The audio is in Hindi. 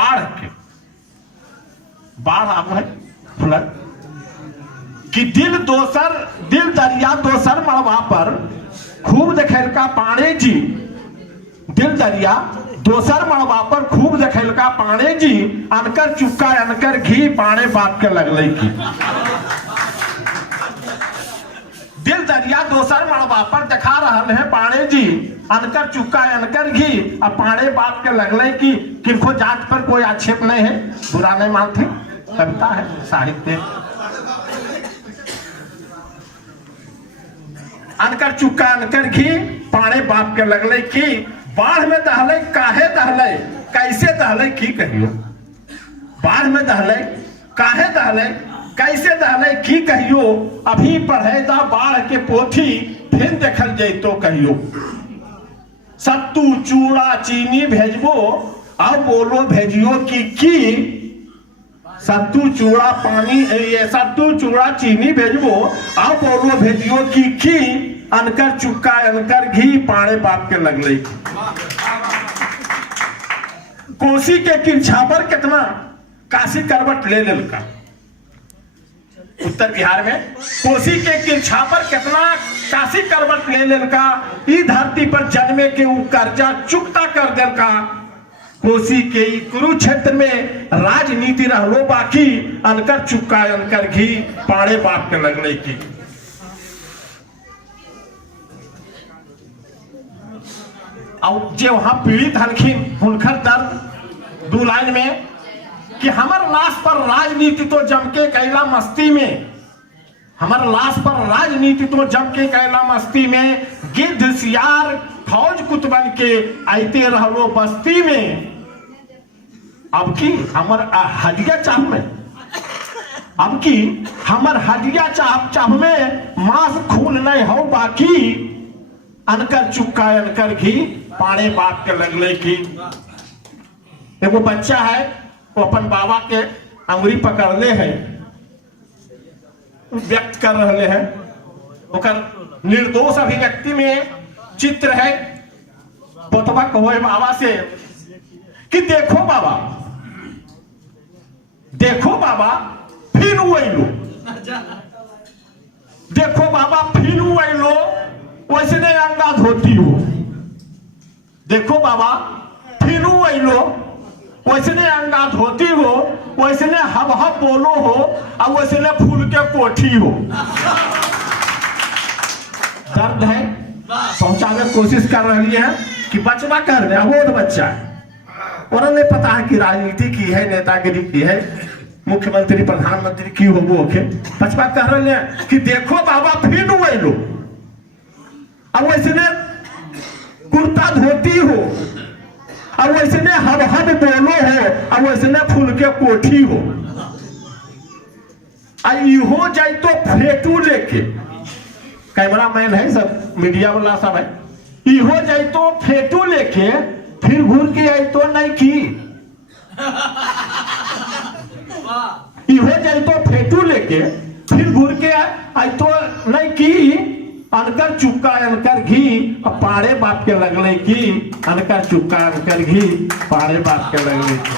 बाढ़ के बाढ़ आब है फ्लड कि दिल दरिया दोसर मड़वा पर खूब देखेलका पाणे जी, दिल दरिया दोसर मड़वा पर खूब देखेलका पाणे जी, अनकर चुक्का अनकर घी पाणे बाप के लगले की। दिल दरिया दोसर मड़वा पर देखा रहल है पाणे जी, अनकर चुक्का अनकर घी अब पाणे बाप के लगले की। किनको जात पर कोई आक्षेप नहीं है, बुरा नहीं मानते, कविता है, साहित्य। अनकर चुक्का अनकर घी पाणे बाप के लगले की। बाढ़ में दहले काहे दहले, कैसे दहले की कहियो। बाढ़ में दहले काहे दहले, कैसे दहले की कहियो। अभी पढ़े दा बाढ़ के पोथी, फिर देखल जैतो कहियो। सत्तू चूड़ा चीनी भेजबो, अब बोलो भेजियो की। सत्तू चूड़ा पानी, सत्तू चूड़ा चीनी भेजबो, अब बोलो भेजियो की। अनकर चुक्का अनकर घी पाणे बाप के लगले। कोसी के किरछापर कितना काशी करवट ले लेलका। उत्तर बिहार में कोसी के किरछापर कितना काशी करवट ले लेलका। ई धरती पर जन्मे के ऊ कर्जा चुकता कर देलका। कोसी के कुरुक्षेत्र में राजनीति रहलो बाकी, अनकर चुक्का अनकर घी पाणे बाप के लगले की। और जो वहां पीड़ित हलखिन हुनकर दर्द दू लाइन में कि हमर लाश पर राजनीति तो जमके कैला मस्ती में, हमर लाश पर राजनीति तो जमके कैला मस्ती में। गिद्ध सियार फौज कुतबन के आते रहलो बस्ती में। अब की हमर हदिया चाह में, अब की हमर हदिया चाह में मांस खून नहीं हो बाकी। अनकर चुक्का अनकर घी पाणे बाप के लगले की। एगो बच्चा है, वो अपन बाबा के अंगुरी पकड़ले है, व्यक्त कर रहे हैं ओकर निर्दोष अभिव्यक्ति में चित्र है। बतवा कहो बाबा से कि देखो बाबा, देखो बाबा फिर वैलो, देखो बाबा फिर वैलो, वैसने अंगा धोती हो। देखो बाबा फिर वैलो, वैसने अंगा धोती हो, वैसने हब हब बोलो हो, और वैसने फूल के कोठी हो। दर्द है, पहुंचाने की कोशिश कर रही है कि बचवा कर रहे, अबोध बच्चा है, उन्होंने पता है कि राजनीति की है, नेतागिरी की है, मुख्यमंत्री प्रधानमंत्री की हो वो के। बचवा कह रहे हैं कि देखो बाबा फिर वैलो, अब वैसने कुर्ता धोती हो, अब वैसने हब हब बोलो हो, अब वैसने फूल के कोठी हो। हो जाए तो फेटू लेके, कैमरा मैन है सब, मीडिया वाला सब है, हो जाए तो फेटू लेके फिर घूर के आई तो नहीं की। हो जाए तो फेटू लेके फिर घूर के आई तो नहीं की। अनकर चुक्का अनकर घी पाड़े बाप के लगले की। अनकर चुक्का अनकर घी पाड़े बाप के लगले की।